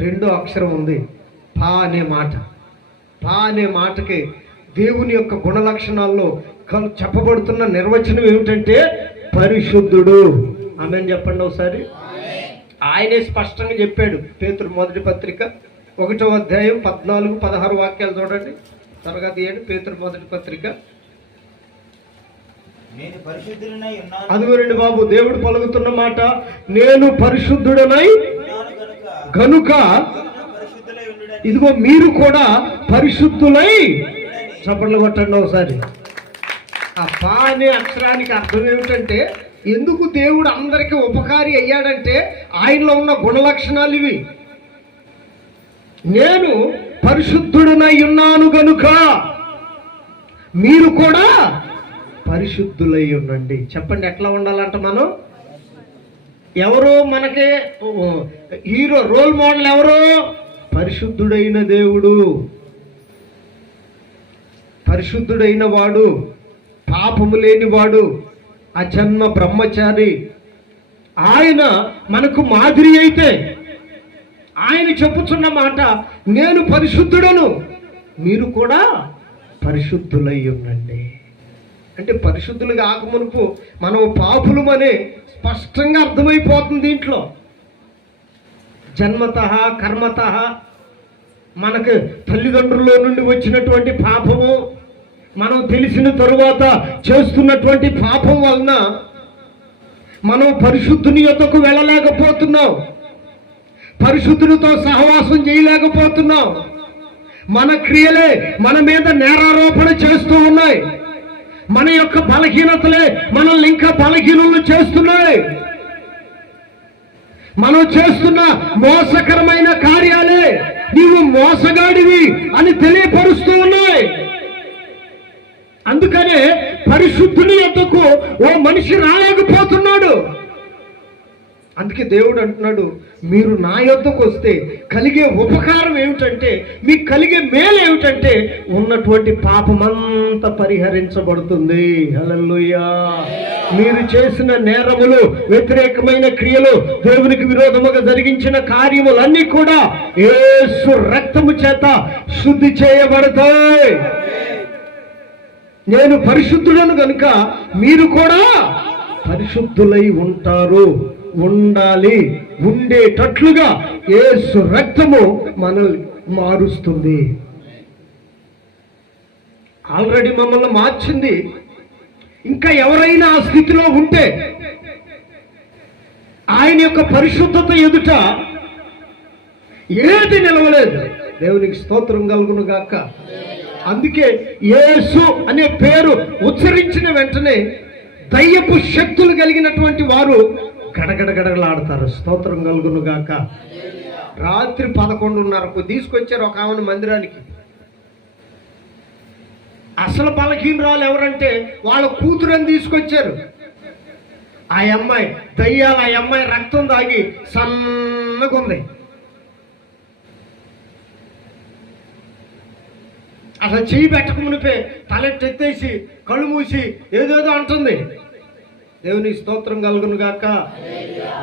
రెండో అక్షరం ఉంది పా అనే మాట. పా అనే మాటకి దేవుని యొక్క గుణ లక్షణాల్లో చెప్పబడుతున్న నిర్వచనం ఏమిటంటే పరిశుద్ధుడు. ఆమె చెప్పండి ఒకసారి. ఆయనే స్పష్టంగా చెప్పాడు. పేతురు మొదటి పత్రిక ఒకటో అధ్యాయం పద్నాలుగు పదహారు వాక్యాలు చూడండి. త్వరగా తీయండి. పేతురు మొదటి పత్రిక. అదిగోనండి బాబు దేవుడు పలుకుతున్న మాట నేను పరిశుద్ధుడనై కనుక ఇదిగో మీరు కూడా పరిశుద్ధులై చప్పట్లు కొట్టండి ఒకసారి. ఆ పా అనే అక్షరానికి అర్థం ఏమిటంటే ఎందుకు దేవుడు అందరికీ ఉపకారి అయ్యాడంటే ఆయనలో ఉన్న గుణ లక్షణాలు ఇవి. నేను పరిశుద్ధుడనై ఉన్నాను గనుక మీరు కూడా పరిశుద్ధులై ఉండండి. చెప్పండి ఎట్లా ఉండాలంట మనం? ఎవరు మనకి హీరో రోల్ మోడల్ ఎవరు? పరిశుద్ధుడైన దేవుడు. పరిశుద్ధుడైన వాడు పాపము లేని వాడు అజన్మ బ్రహ్మచారి. ఆయన మనకు మాదిరి అయితే ఆయన చెప్పుచున్న మాట నేను పరిశుద్ధుడను. మీరు కూడా పరిశుద్ధులై ఉండండి. అంటే పరిశుద్ధులు కాకమునుపు మనం పాపులమనే స్పష్టంగా అర్థమైపోతుంది దీంట్లో. జన్మత కర్మత మనకు తల్లిదండ్రుల్లో నుండి వచ్చినటువంటి పాపము మనం తెలిసిన తరువాత చేస్తున్నటువంటి పాపం వలన మనం పరిశుద్ధుని యొక్కకు వెళ్ళలేకపోతున్నాం. పరిశుద్ధునితో సహవాసం చేయలేకపోతున్నాం. మన క్రియలే మన మీద నేరారోపణ చేస్తూ ఉన్నాయి. మన యొక్క బలహీనతలే మనల్ని ఇంకా బలహీనులు చేస్తున్నాయి. మనం చేస్తున్న మోసకరమైన కార్యాలే నీవు మోసగాడివి అని తెలియపరుస్తూ ఉన్నాయి. అందుకనే పరిశుద్ధుని యొద్దకు ఓ మనిషి రాలేకపోతున్నాడు. అందుకే దేవుడు అంటున్నాడు మీరు నా యొద్దకు వస్తే కలిగే ఉపకారం ఏమిటంటే మీకు కలిగే మేలు ఏమిటంటే ఉన్నటువంటి పాపమంతా పరిహరించబడుతుంది. హల్లెలూయా. మీరు చేసిన నేరములు వ్యతిరేకమైన క్రియలు దేవునికి విరోధముగా జరిగించిన కార్యములన్నీ కూడా ఏసు రక్తము చేత శుద్ధి చేయబడతాయి. నేను పరిశుద్ధులను కనుక మీరు కూడా పరిశుద్ధులై ఉంటారు. ఉండాలి. ఉండేటట్లుగా యేసు రక్తము మనల్ని మారుస్తుంది. ఆల్రెడీ మమ్మల్ని మార్చింది. ఇంకా ఎవరైనా ఆ స్థితిలో ఉంటే ఆయన యొక్క పరిశుద్ధత ఎదుట ఏది నిలవలేదు. దేవునికి స్తోత్రం కలుగును గాక అందుకే యేసు అనే పేరు ఉచ్చరించిన వెంటనే దయ్యపు శక్తులు కలిగినటువంటి వారు గడగడ గడగలాడతారు స్తోత్రం కలుగును గాక రాత్రి పదకొండున్నరకు తీసుకొచ్చారు ఒక ఆమెను మందిరానికి. అసలు బలహీనరాలు ఎవరంటే వాళ్ళ కూతురని తీసుకొచ్చారు. ఆ అమ్మాయి దయ్యాలు ఆ అమ్మాయి రక్తం తాగి సన్నగుంది అసలు చేయి పెట్టక మునిపే తలెట్టెత్తేసి కళ్ళు మూసి ఏదేదో అంటుంది. దేవుని స్తోత్రం కలుగును గాక.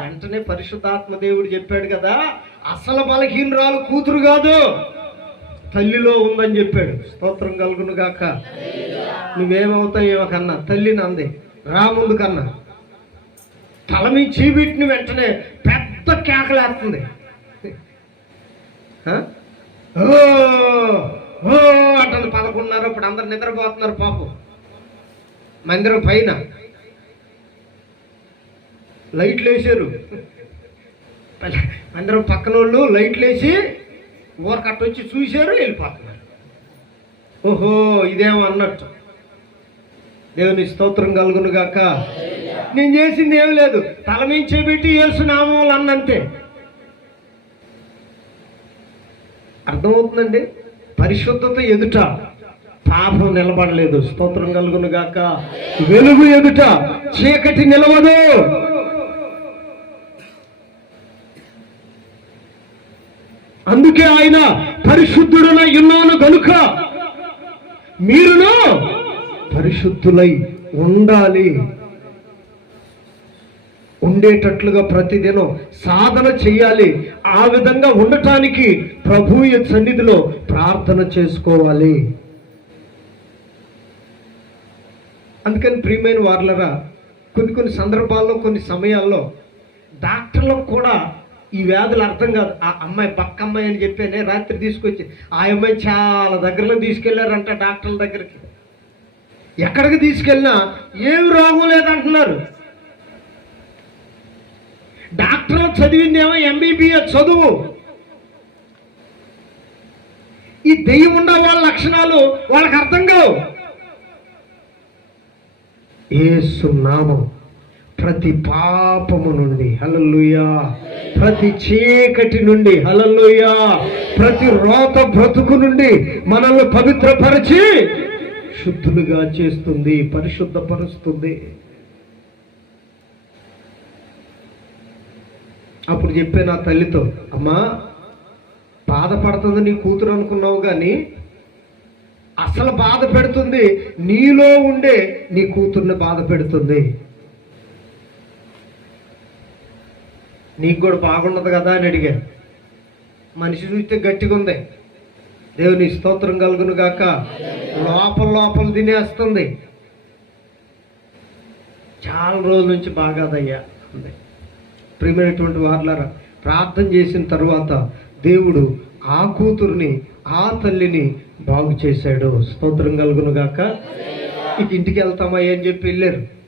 వెంటనే పరిశుద్ధాత్మ దేవుడు చెప్పాడు కదా అసలు బలహీనరాలు కూతురు కాదు తల్లిలో ఉందని చెప్పాడు. స్తోత్రం కలుగును గాక. నువ్వేమవుతాయేమో కన్నా తల్లిని అంది రా ముందు కన్నా. తల మీ చీబిట్టిన వెంటనే పెద్ద కేకలేస్తుంది. ఓ అంటుంది పదకొండున్నర ఇప్పుడు అందరు నిద్రపోతున్నారు పాపం. మందిరం పైన. లైట్లు వేసారు అందరం పక్కన వాళ్ళు లైట్లు వేసి ఊరకట్ట వచ్చి చూశారు వెళ్ళిపోతున్నారు. ఓహో ఇదేమో అన్నట్టు. దేవుని స్తోత్రం కలుగును గాక. నేను చేసింది ఏం లేదు. తల పెట్టి చేపెట్టి ఏసునామములు అన్నంతే. అర్థమవుతుందండి? పరిశుద్ధత ఎదుట పాపం నిలబడలేదు. స్తోత్రం కలుగును గాక. వెలుగు ఎదుట చీకటి నిలవదు. అందుకే ఆయన పరిశుద్ధుడనై ఉన్నాను గనుక మీరును పరిశుద్ధులై ఉండాలి. ఉండేటట్లుగా ప్రతిదినం సాధన చేయాలి ఆ విధంగా ఉండటానికి ప్రభు సన్నిధిలో ప్రార్థన చేసుకోవాలి. అందుకని ప్రియమైన వార్లరా కొన్ని కొన్ని సందర్భాల్లో కొన్ని సమయాల్లో డాక్టర్లకు కూడా ఈ వ్యాధులు అర్థం కాదు. ఆ అమ్మాయి పక్క అమ్మాయి అని చెప్పానే రాత్రి తీసుకొచ్చి ఆ అమ్మాయి చాలా దగ్గరలో తీసుకెళ్ళారంట డాక్టర్ల దగ్గరికి. ఎక్కడికి తీసుకెళ్ళినా ఏమి రోగం లేదంటున్నారు. డాక్టర్లు చదివిందేమో ఎంబీబీఎస్ చదువు. ఈ దెయ్యం ఉన్న వాళ్ళ లక్షణాలు వాళ్ళకి అర్థం కావు. ఏసు నామం ప్రతి పాపము నుండి. హలలుయా ప్రతి చీకటి నుండి హలలుయా ప్రతి రోత బ్రతుకు నుండి మనల్ని పవిత్రపరిచి శుద్ధులుగా చేస్తుంది పరిశుద్ధపరుస్తుంది. అప్పుడు చెప్పే నా తల్లితో అమ్మా బాధపడుతుంది నీ కూతురు అనుకున్నావు కానీ అసలు బాధ పెడుతుంది నీలో ఉండే నీ కూతుర్ని బాధ పెడుతుంది. నీకు కూడా బాగుండదు కదా అని అడిగాను మనిషి చూస్తే గట్టిగా ఉంది. దేవుని స్తోత్రం కలుగును గాక. లోపల లోపల తినేస్తుంది. చాలా రోజుల నుంచి బాగాదయ్యా అంది ప్రియమైనటువంటి వార్లారా ప్రార్థన చేసిన తర్వాత దేవుడు ఆ కూతురుని ఆ తల్లిని బాగు చేశాడు. స్తోత్రం కలుగును గాక. ఇక ఇంటికి వెళ్తామయ్యా అని చెప్పి వెళ్ళారు.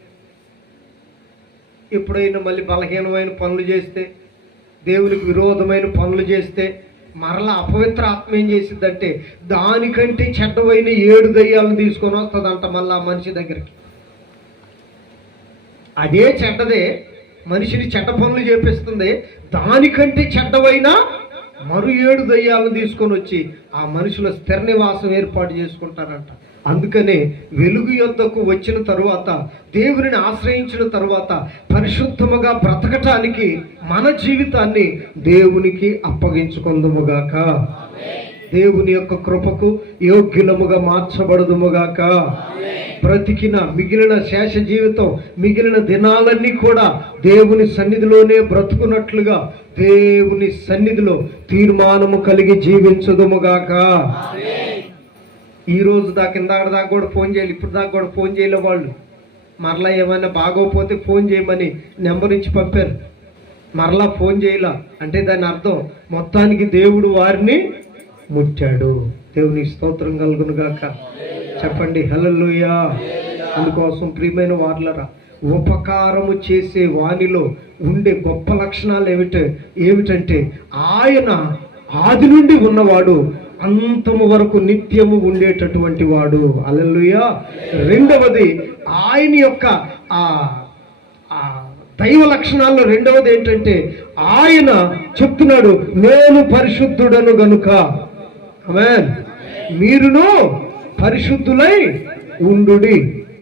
ఎప్పుడైనా మళ్ళీ బలహీనమైన పనులు చేస్తే దేవునికి విరోధమైన పనులు చేస్తే మరలా అపవిత్ర ఆత్మ ఏం చేసిందంటే దానికంటే చెడ్డమైన ఏడు దయ్యాలను తీసుకొని వస్తుందంట మళ్ళా ఆ మనిషి దగ్గరికి. అదే చెడ్డదే మనిషిని చెడ్డ పనులు చేపిస్తుంది దానికంటే చెడ్డవైన మరు ఏడు దయ్యాలను తీసుకొని వచ్చి ఆ మనుషుల స్థిర నివాసం ఏర్పాటు చేసుకుంటారంట. అందుకనే వెలుగు యొద్దకు వచ్చిన తరువాత దేవుని ఆశ్రయించిన తరువాత పరిశుద్ధముగా బ్రతకటానికి మన జీవితాన్ని దేవునికి అప్పగించుకుందుముగాక. దేవుని యొక్క కృపకు యోగ్యులముగా మార్చబడదుముగాక. బ్రతికిన మిగిలిన శేష జీవితం మిగిలిన దినాలన్నీ కూడా దేవుని సన్నిధిలోనే బ్రతుకున్నట్లుగా దేవుని సన్నిధిలో తీర్మానము కలిగి జీవించదుముగాక. ఈ రోజు దాకా ఇందాక దాకా కూడా ఫోన్ చేయాలి ఇప్పుడు దాకా కూడా ఫోన్ చేయలే వాళ్ళు. మరలా ఏమైనా బాగోపోతే ఫోన్ చేయమని నెంబర్ ఇచ్చి పంపారు. మరలా ఫోన్ చేయలా. అంటే దాని అర్థం మొత్తానికి దేవుడు వారిని ముట్టాడు. దేవుని స్తోత్రం కలుగును గాక. చెప్పండి హల్లెలూయా. అందుకోసం ప్రియమైన వార్లరా ఉపకారము చేసే వానిలో ఉండే గొప్ప లక్షణాలు ఏమిట ఏమిటంటే ఆయన ఆది నుండి ఉన్నవాడు అంతము వరకు నిత్యము ఉండేటటువంటి వాడు. అల్లెలుయా రెండవది ఆయన యొక్క ఆ దైవ లక్షణాల్లో రెండవది ఏంటంటే ఆయన చెప్తున్నాడు నేను పరిశుద్ధుడను గనుక. మీరును పరిశుద్ధులై ఉండుడి.